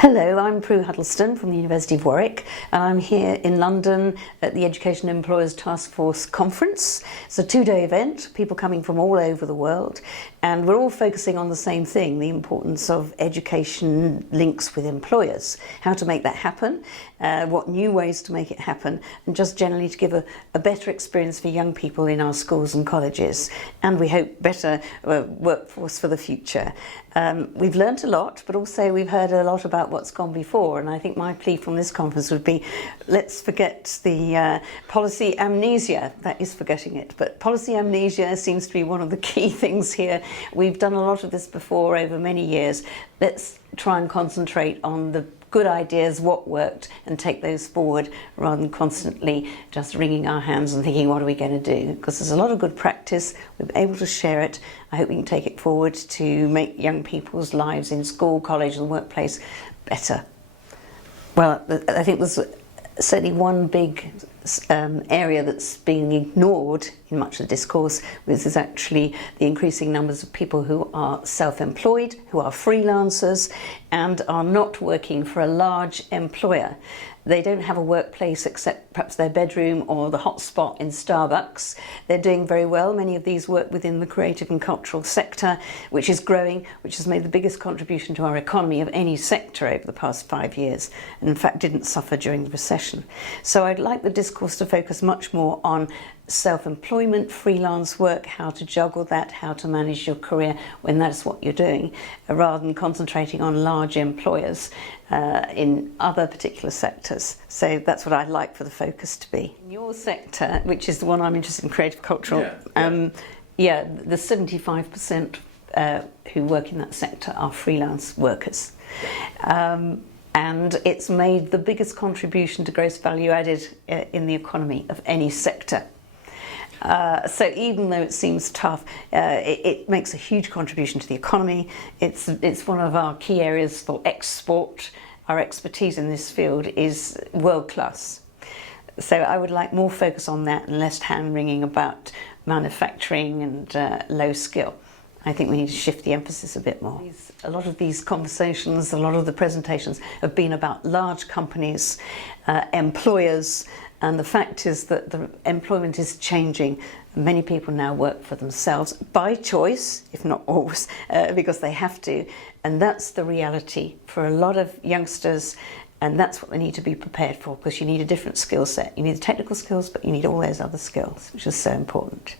Hello, I'm Prue Huddleston from the University of Warwick, and I'm here in London at the Education Employers Task Force Conference. It's a two-day event, people coming from all over the world, and we're all focusing on the same thing, the importance of education links with employers, how to make that happen, what new ways to make it happen, and just generally to give a better experience for young people in our schools and colleges, and we hope better workforce for the future. We've learnt a lot, but also we've heard a lot about what's gone before, and I think my plea from this conference would be, let's forget the policy amnesia. That is forgetting it, but policy amnesia seems to be one of the key things here. We've done a lot of this before over many years. Let's try and concentrate on the good ideas, what worked, and take those forward rather than constantly just wringing our hands and thinking, what are we going to do? Because there's a lot of good practice, we're able to share it. I hope we can take it forward to make young people's lives in school, college and workplace better. Well, I think there's certainly one big area that's being ignored in much of the discourse, which is actually the increasing numbers of people who are self-employed, who are freelancers and are not working for a large employer. They don't have a workplace except perhaps their bedroom or the hotspot in Starbucks. They're doing very well. Many of these work within the creative and cultural sector, which is growing, which has made the biggest contribution to our economy of any sector over the past 5 years, and in fact didn't suffer during the recession. So I'd like the discourse to focus much more on self-employment, freelance work, how to juggle that, how to manage your career when that's what you're doing, rather than concentrating on large employers in other particular sectors. So that's what I'd like for the focus to be. In your sector, which is the one I'm interested in, creative cultural, the 75% who work in that sector are freelance workers. And it's made the biggest contribution to gross value added in the economy of any sector. So even though it seems tough, it makes a huge contribution to the economy. It's one of our key areas for export. Our expertise in this field is world class. So I would like more focus on that and less hand-wringing about manufacturing and low skill. I think we need to shift the emphasis a bit more. A lot of these conversations, a lot of the presentations have been about large companies, employers, and the fact is that the employment is changing. Many people now work for themselves by choice, if not always, because they have to. And that's the reality for a lot of youngsters, and that's what they need to be prepared for, because you need a different skill set. You need the technical skills, but you need all those other skills, which is so important.